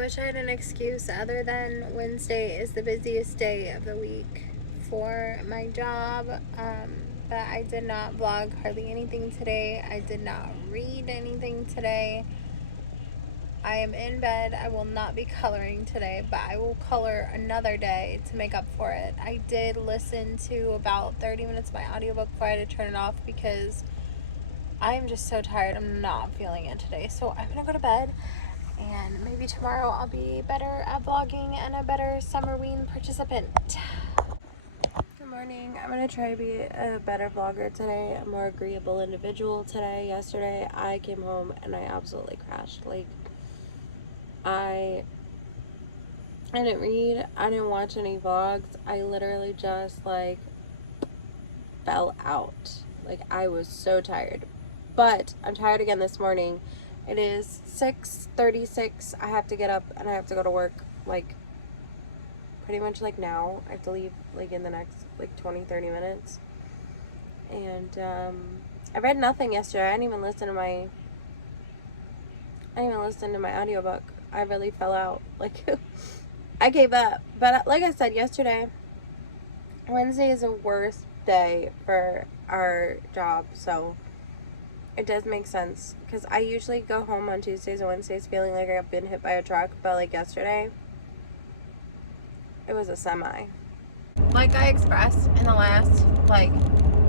wish I had an excuse other than Wednesday is the busiest day of the week for my job. But I did not vlog hardly anything today. I did not read anything today. I am in bed. I will not be coloring today, but I will color another day to make up for it. I did listen to about 30 minutes of my audiobook before I had to turn it off because I am just so tired. I'm not feeling it today. So I'm going to go to bed, and maybe tomorrow I'll be better at vlogging and a better Summerween participant. Good morning. I'm going to try to be a better vlogger today, a more agreeable individual today. Yesterday I came home and I absolutely crashed. Like, I didn't read, I didn't watch any vlogs. I literally just like fell out. Like, I was so tired. But I'm tired again this morning. It is 6:36. I have to get up and I have to go to work like pretty much like now. I have to leave like in the next like 20-30 minutes. And I read nothing yesterday. I didn't even listen to my audiobook. I really fell out. Like, I gave up. But like I said yesterday, Wednesday is the worst day for our job, so it does make sense, because I usually go home on Tuesdays and Wednesdays feeling like I've been hit by a truck, but like yesterday, it was a semi. Like I expressed in the last like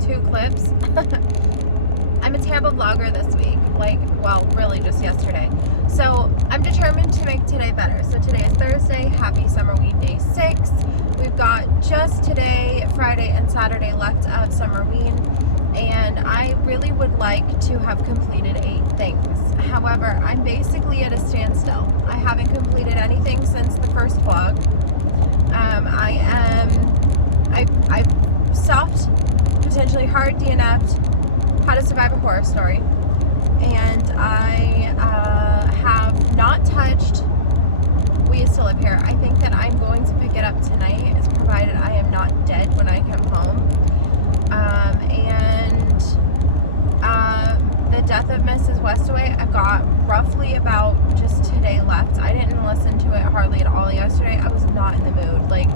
2 clips, I'm a terrible vlogger this week. Like, well, really just yesterday. So I'm determined to make today better. So today is Thursday. Happy Summerween Day 6. We've got just today, Friday, and Saturday left of Summerween. And I really would like to have completed 8 things. However, I'm basically at a standstill. I haven't completed anything since the first vlog. I've stopped, potentially hard DNF'd How to Survive a Horror Story. And I have not touched We Used to Live Here. I think that I'm going to pick it up tonight, as provided I am not dead when I come home. The Death of Mrs. Westaway, I've got roughly about just today left. I didn't listen to it hardly at all yesterday. I was not in the mood. Like,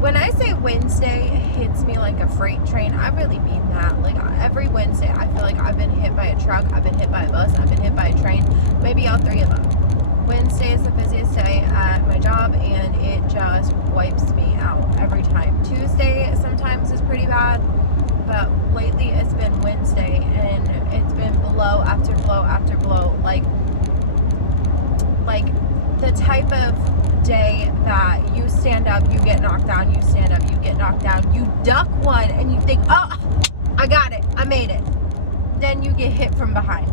when I say Wednesday hits me like a freight train, I really mean that. Like, every Wednesday I feel like I've been hit by a truck, I've been hit by a bus, I've been hit by a train, maybe all 3 of them. Wednesday is the busiest day at my job, and it just wipes me out every time. Tuesday sometimes is pretty bad, but lately it's been Wednesday, and it's been blow after blow after blow. Like the type of day that you stand up, you get knocked down, you stand up, you get knocked down, you duck one, and you think, oh, I got it, I made it. Then you get hit from behind.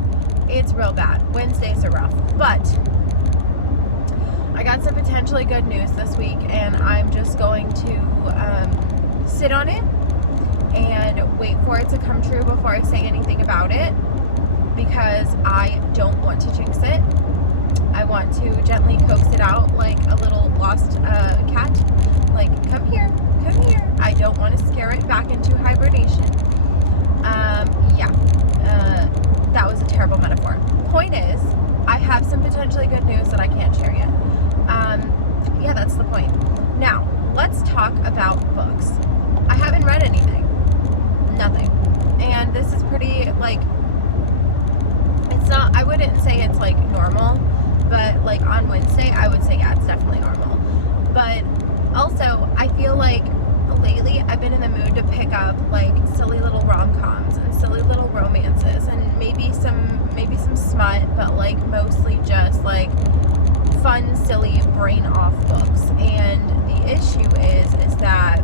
It's real bad. Wednesdays are rough, but I got some potentially good news this week, and I'm just going to sit on it and wait for it to come true before I say anything about it, because I don't want to jinx it. I want to gently coax it out like a little lost cat. Like, come here, come here. I don't want to scare it back into hibernation. That was a terrible metaphor. Point is, I have some potentially good news that I can't share yet. Yeah, that's the point. Now, let's talk about books. I haven't read anything. Nothing. And this is pretty, like, it's not, I wouldn't say it's like normal, but like on Wednesday, I would say, yeah, it's definitely normal. But also, I feel like lately I've been in the mood to pick up like silly little rom-coms and silly little romances, and maybe some smut, but like mostly just like fun, silly, brain off books. And the issue is that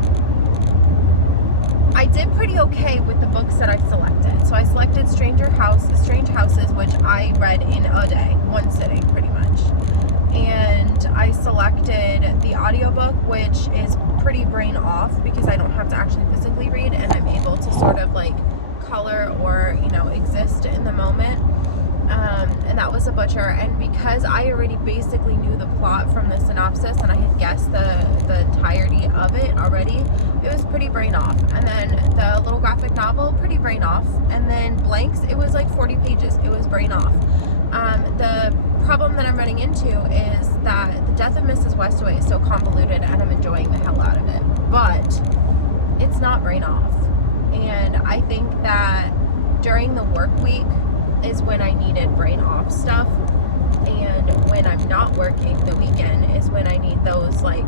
I did pretty okay with the books that I selected. So I selected Strange Houses, which I read in a day, one sitting pretty much. And I selected the audiobook, which is pretty brain off because I don't have to actually physically read, and I'm able to sort of like color or, you know, exist in the moment. And that was a butcher. And because I already basically knew the plot from the synopsis, and I had guessed the entirety of it already, it was pretty brain off. And then the little graphic novel, pretty brain off. And then Blanks, it was like 40 pages. It was brain off. The problem that I'm running into is that the death of Mrs. Westaway is so convoluted, and I'm enjoying the hell out of it. But it's not brain off. And I think that during the work week is when I needed brain off stuff. And when I'm not working, the weekend is when I need those, like,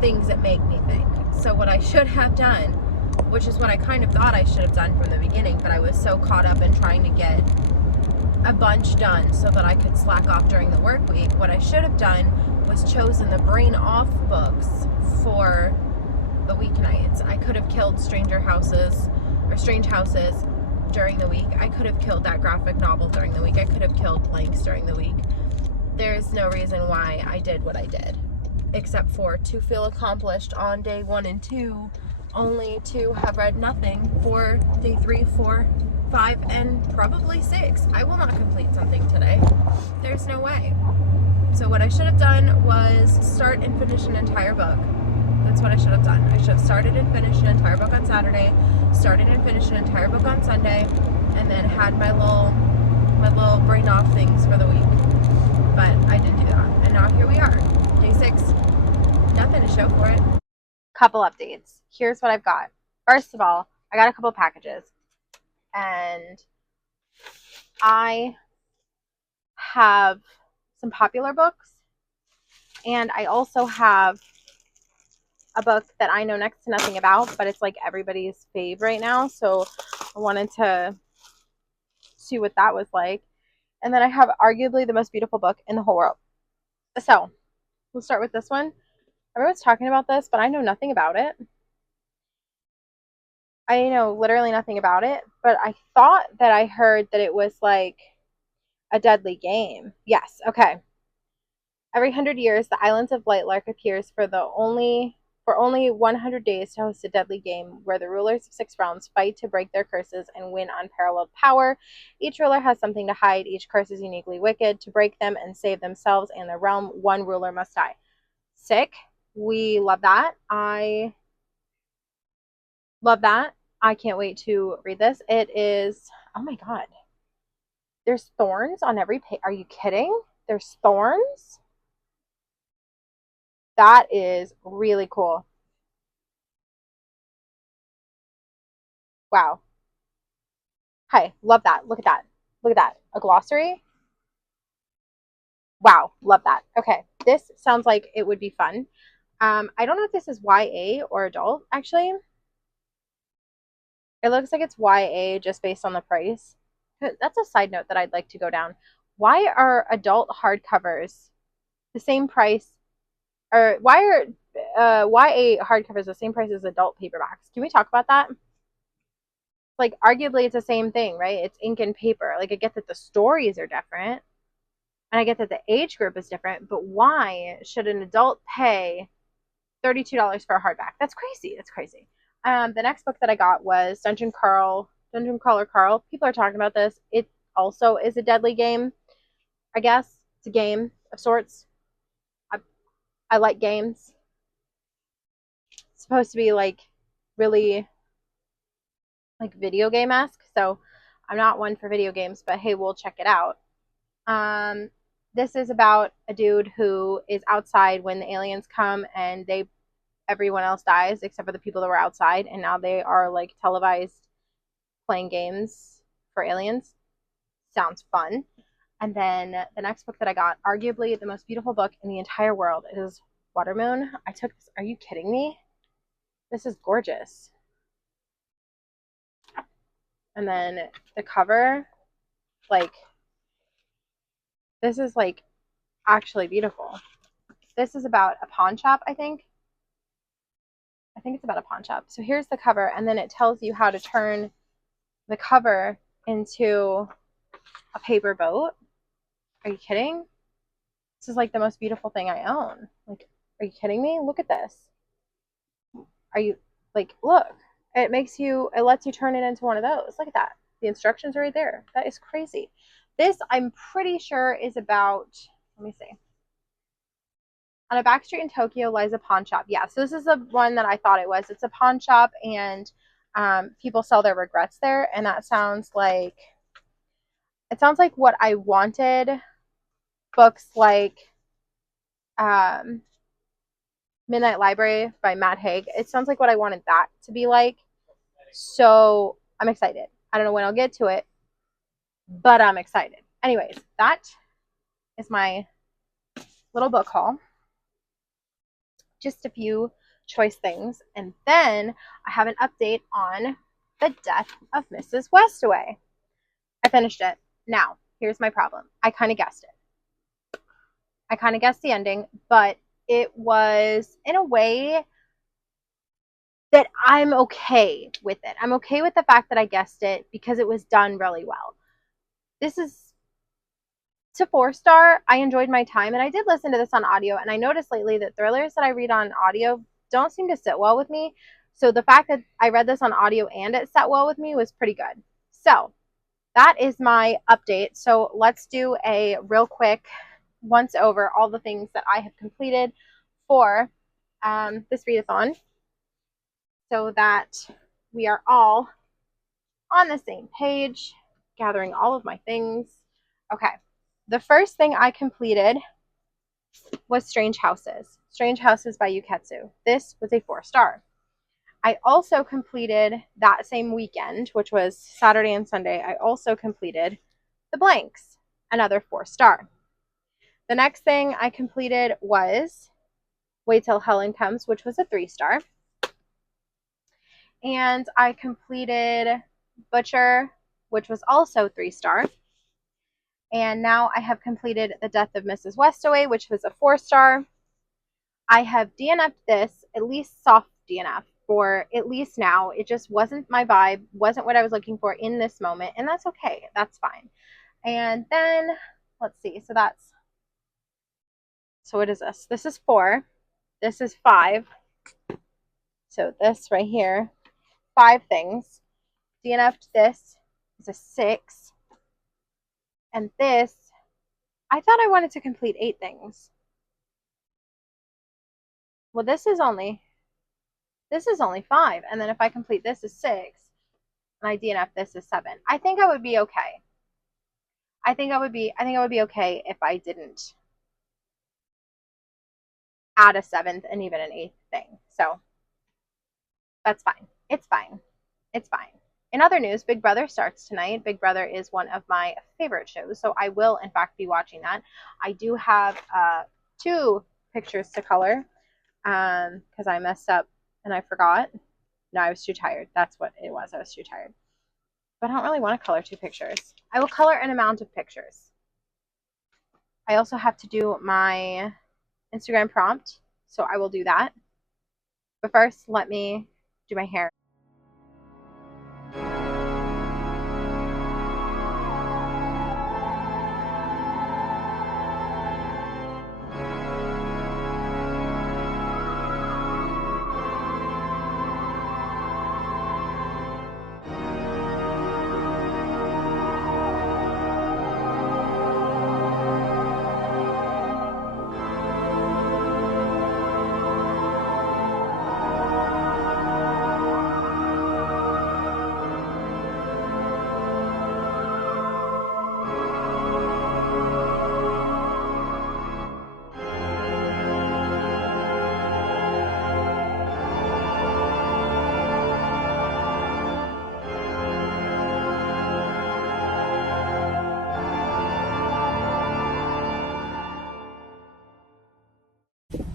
things that make me think. So what I should have done, which is what I kind of thought I should have done from the beginning, but I was so caught up in trying to get a bunch done so that I could slack off during the work week, what I should have done was chosen the brain off books for the weeknights. I could have killed Strange Houses during the week. I could have killed that graphic novel during the week. I could have killed blanks during the week. There's no reason why I did what I did, except for to feel accomplished on day 1 and 2, only to have read nothing for day 3, 4, 5, and probably 6. I will not complete something today. There's no way. So what I should have done was start and finish an entire book. That's what I should have done. I should have started and finished an entire book on Saturday, started and finished an entire book on Sunday, and then had my little brain off things for the week. But I didn't do that. And now here we are. Day 6. Nothing to show for it. Couple updates. Here's what I've got. First of all, I got a couple packages. And I have some popular books. And I also have a book that I know next to nothing about, but it's like everybody's fave right now. So I wanted to see what that was like. And then I have arguably the most beautiful book in the whole world. So we'll start with this one. Everyone's talking about this, but I know nothing about it. I know literally nothing about it, but I thought that I heard that it was like a deadly game. Yes, okay. Every 100 years, the islands of Lightlark appears for only 100 days to host a deadly game where the rulers of 6 realms fight to break their curses and win unparalleled power. Each ruler has something to hide. Each curse is uniquely wicked. To break them and save themselves and their realm, one ruler must die. Sick. We love that. I love that. I can't wait to read this. It is, oh my God. There's thorns on every page. Are you kidding? There's thorns? That is really cool. Wow. Hi, love that. Look at that. Look at that. A glossary. Wow, love that. Okay, this sounds like it would be fun. I don't know if this is YA or adult, actually. It looks like it's YA just based on the price. That's a side note that I'd like to go down. Why are adult hardcovers the same price, or why are YA hardcovers the same price as adult paperbacks? Can we talk about that? Like, arguably, it's the same thing, right? It's ink and paper. Like, I get that the stories are different, and I get that the age group is different, but why should an adult pay $32 for a hardback? That's crazy. That's crazy. The next book that I got was Dungeon Crawler Carl. People are talking about this. It also is a deadly game, I guess. It's a game of sorts. I like games. It's supposed to be like really like video game-esque, so I'm not one for video games, but hey, we'll check it out. This is about a dude who is outside when the aliens come and everyone else dies except for the people that were outside, and now they are like televised playing games for aliens. Sounds fun. And then the next book that I got, arguably the most beautiful book in the entire world, is Watermoon. I took this. Are you kidding me? This is gorgeous. And then the cover, like, this is like actually beautiful. This is about a pawn shop, I think. I think it's about a pawn shop. So here's the cover, and then it tells you how to turn the cover into a paper boat. Are you kidding? This is like the most beautiful thing I own. Like, are you kidding me? Look at this. Are you, like, look. It lets you turn it into one of those. Look at that. The instructions are right there. That is crazy. This, I'm pretty sure, is about, let me see. On a back street in Tokyo lies a pawn shop. Yeah, so this is the one that I thought it was. It's a pawn shop, and people sell their regrets there, and that sounds like It sounds like what I wanted. Books like Midnight Library by Matt Haig. It sounds like what I wanted that to be like. So I'm excited. I don't know when I'll get to it, but I'm excited. Anyways, that is my little book haul. Just a few choice things. And then I have an update on The Death of Mrs. Westaway. I finished it. Now, here's my problem. I kind of guessed it. I kind of guessed the ending, but it was in a way that I'm okay with it. I'm okay with the fact that I guessed it because it was done really well. This is to 4-star. I enjoyed my time, and I did listen to this on audio, and I noticed lately that thrillers that I read on audio don't seem to sit well with me. So the fact that I read this on audio and it sat well with me was pretty good. So that is my update. So let's do a real quick once over all the things that I have completed for this readathon, so that we are all on the same page, gathering all of my things. Okay, the first thing I completed was Strange Houses. Strange Houses by Yuketsu. This was a 4-star. I also completed that same weekend, which was Saturday and Sunday, I also completed The Blanks, another 4-star. The next thing I completed was Wait Till Helen Comes, which was a 3-star. And I completed Butcher, which was also 3-star. And now I have completed The Death of Mrs. Westaway, which was a 4-star. I have DNF'd this, at least soft DNF, for at least now. It just wasn't my vibe, wasn't what I was looking for in this moment, and that's okay. That's fine. And then, let's see. So what is this? This is 4. This is 5. So this right here, 5 things. DNF'd this is a 6. And this, I thought I wanted to complete 8 things. Well, this is only 5. And then if I complete this is 6, and I DNF this is 7. I think I would be okay. I think I would be okay if I didn't add a 7th and even an 8th thing. So that's fine. It's fine. It's fine. In other news, Big Brother starts tonight. Big Brother is one of my favorite shows, so I will, in fact, be watching that. I do have 2 pictures to color because I messed up and I forgot. No, I was too tired. That's what it was. I was too tired. But I don't really want to color 2 pictures. I will color an amount of pictures. I also have to do my Instagram prompt, so I will do that. But first, let me do my hair.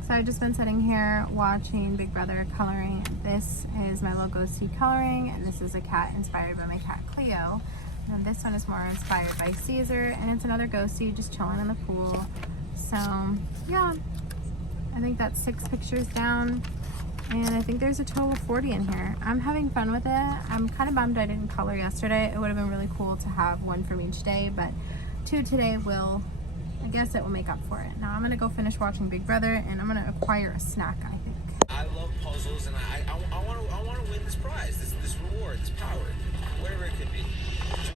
So I've just been sitting here watching Big Brother coloring. This is my little ghosty coloring, and this is a cat inspired by my cat Cleo. And this one is more inspired by Caesar, and it's another ghosty just chilling in the pool. So yeah, I think that's 6 pictures down, and I think there's a total of 40 in here. I'm having fun with it. I'm kind of bummed I didn't color yesterday. It would have been really cool to have 1 from each day, but 2 today will, I guess it will make up for it. Now I'm gonna go finish watching Big Brother, and I'm gonna acquire a snack, I think. I love puzzles, and I want to win this prize, this reward, this power, whatever it could be.